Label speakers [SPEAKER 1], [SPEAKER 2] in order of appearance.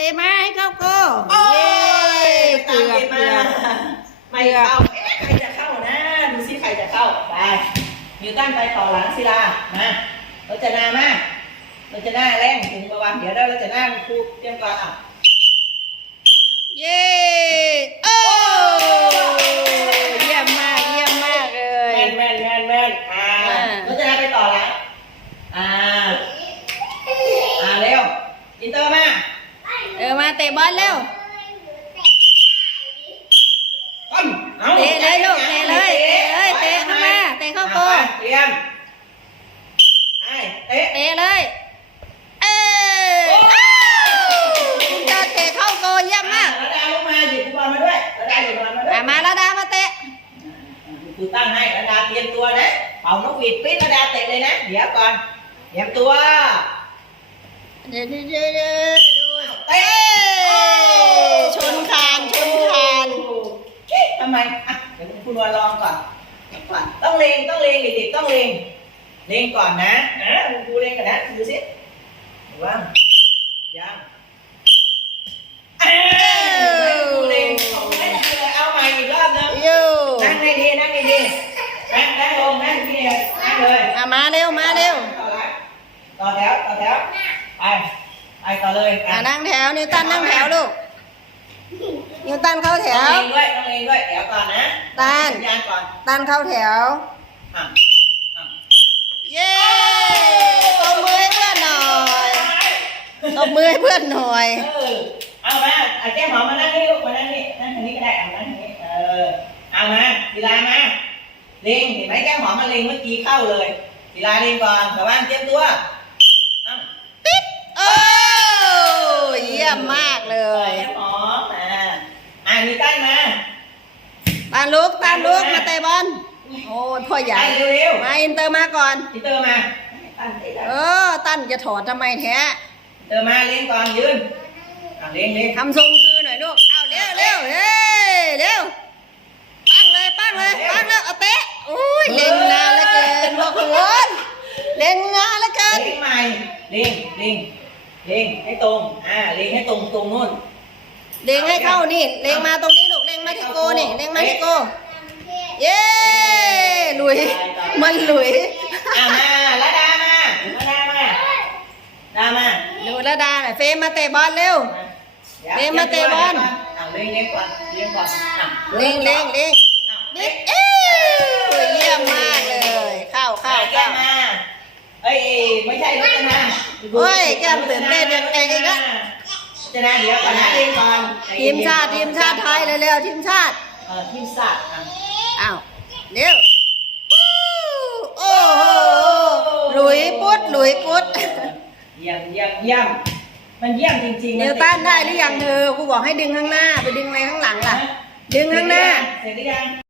[SPEAKER 1] ตะมาให้เข้าโก
[SPEAKER 2] โอ้
[SPEAKER 1] เย้
[SPEAKER 2] ย
[SPEAKER 1] เกือบ
[SPEAKER 2] มา
[SPEAKER 1] เกือบ
[SPEAKER 2] ไม่เข้าเอ๊ะใครจะเข้านะ ดูซิใครจะเข้า ไปนิวตันไปต่อหลังศิลา มาเราจะนามาเราจะหน้าแรงถึงประวันเดี๋ยวเราจะหน้าครูเตรียมก่อนอะ
[SPEAKER 1] เย้โอ้เยี่ยมมาก เยี่ยมมากเล
[SPEAKER 2] แม
[SPEAKER 1] ย
[SPEAKER 2] นแมนแมนแมนอ่า
[SPEAKER 1] อ่า
[SPEAKER 2] เราจะนาไปต่อหลังอ่า อ่าเร็วอินเตอร์มา
[SPEAKER 1] เออ มาเตะบอลเร็ว
[SPEAKER 2] ต้นเอา
[SPEAKER 1] เตะเลยลูกเตะเลยเตะเลยเตะเข้ามาเตะเข้าโก
[SPEAKER 2] อะไปเตรียมไปเตะ
[SPEAKER 1] เตะเลยเออ
[SPEAKER 2] โอ้
[SPEAKER 1] อ้าวจะเตะเข้าโกเยี่ยมมาก
[SPEAKER 2] ระดาลงมาหยิบฟุตบอลมาด้วยระดาหยิบบอลมาด้วย
[SPEAKER 1] อะมาแล้วดามาเตะ
[SPEAKER 2] ครูตั้งให้ระดาเตรียมตัวนะเป่านกหวีดปิ๊ดระดาเตะเลยนะเดี๋ยวก่อนเตรียมตัว
[SPEAKER 1] เดี๋ยวเดี๋ยวเดี๋ยวเดี๋ยวดู
[SPEAKER 2] เตะ
[SPEAKER 1] ชนคานชนคาน
[SPEAKER 2] เฮ้ยทำไมอะเดี๋ยวคุณวาลองก่อนก่อน ต้องเลงต้องเลงเด็กๆต้องเลงเลงก่อนนะนะคุณครูเลงก่อนนะดูสิระวังยังเอ้ยครูเลงเอาไม่ได้เลยเอาใหม่อีกรอบนึง
[SPEAKER 1] โย่
[SPEAKER 2] นั่งให้ดีนั่งให้ดีนั่งนั่งลงนั่งที่เดียวนั่งเลย
[SPEAKER 1] อะมาเร็วมาเร็ว
[SPEAKER 2] ต่อแถวต่อแถวไปไปต่อเลย
[SPEAKER 1] อะนั่งแถวนิวตันนั่งแถวลูก นิวตันเข้าแถ
[SPEAKER 2] ต้อง
[SPEAKER 1] ว
[SPEAKER 2] เลงด้วยต้องเลงด้วยเดี๋ยวก่อนนะ
[SPEAKER 1] ตัน
[SPEAKER 2] สัญญาณก่อน
[SPEAKER 1] ตันเข้าแถว
[SPEAKER 2] อะอะ
[SPEAKER 1] เย้ตบมือให้เพื่อนหน่อยตบมือให้เพื่อนหน่อย
[SPEAKER 2] เออเอามาเอาแก้มหอมมานั่งนี่ลูกมานั่งนี่นั่งทางนี้ก็ได้เอานั่งทางนี้เออเอามาศิลามาเลงเห็นไหมแก้มหอมมาเลงเมื่อกี้เข้าเลยศิลาเลงก่อนชาวบ้านเตรียมตัวเอา
[SPEAKER 1] โอ้เยี่ยมมากเลย
[SPEAKER 2] แก้มหอมอ่าอ่ามีตั้งมา
[SPEAKER 1] ตานลุกตานลุกมาเตะบอลโอ้ยพ่อใหญ่
[SPEAKER 2] ตั้งเร็ว
[SPEAKER 1] มาอินเตอร์มาก่อน
[SPEAKER 2] ๆอินเตอร์มาตั้งเตะ
[SPEAKER 1] เออ ตั้นจะถอดทำไมแท้
[SPEAKER 2] อินเตอร์มาเลงก่อนยืนอะเลงเลง
[SPEAKER 1] ทำทรงคือหน่อยลูก เอาเร็วเร็วเฮ้ยเร็ว ปั้งเลยปั้งเลยปั้งเลยเอาเตะอุ้ยเล็งนานเหลือเกินพ่อคุณเล็งนานเหลือเกิน
[SPEAKER 2] เลงใหม่เลงเลงเลงให้ตรง อ่าเลงให้ตรงตรงนู่น
[SPEAKER 1] เล็งให้เข้านี่ เล็งมาตรงนี้ลูก เล็งมาที่โกนี่ เล็งมาที่โก เย้หลุย มันหลุย
[SPEAKER 2] อ่ามาละดามาละดามาดามา
[SPEAKER 1] ดูระดาหน่อยเฟรมมาเตะบอลเร็ว
[SPEAKER 2] ดี๋ยว
[SPEAKER 1] เล่นมาเตะบอล
[SPEAKER 2] อ่าเลงเลงก่อนเลงก่อนอะ
[SPEAKER 1] เล็งเล็งเล็ง
[SPEAKER 2] อะ
[SPEAKER 1] นิดเอ้ยเยี่ยมมากเลย เข้าเข้า
[SPEAKER 2] แก้
[SPEAKER 1] เข้า
[SPEAKER 2] มาเอ้ยไม่ใช่รจนา
[SPEAKER 1] โอ้ยแก้มตื่นเต้นยังไงอีกอะ
[SPEAKER 2] รจนาเดี๋ยวก่อนนะเลงก่อน
[SPEAKER 1] ทีมชาติทีมชาติไทยเร็วๆทีมชาติ
[SPEAKER 2] เออทีมชาติอะ
[SPEAKER 1] อ้าวเร็ววู้โอ้โหหลุยปุ๊ดหลุยปุ๊ด
[SPEAKER 2] เยี่ยมเยี่ยมเยี่ยมมันเยี่ยมจริงๆ
[SPEAKER 1] นิวตันได้หรือยังเธอกูบอกให้ดึงข้างหน้า ไปดึงอะไรข้างหลังล่ะ ดึงข้างหน้า
[SPEAKER 2] เสร็จหรือยัง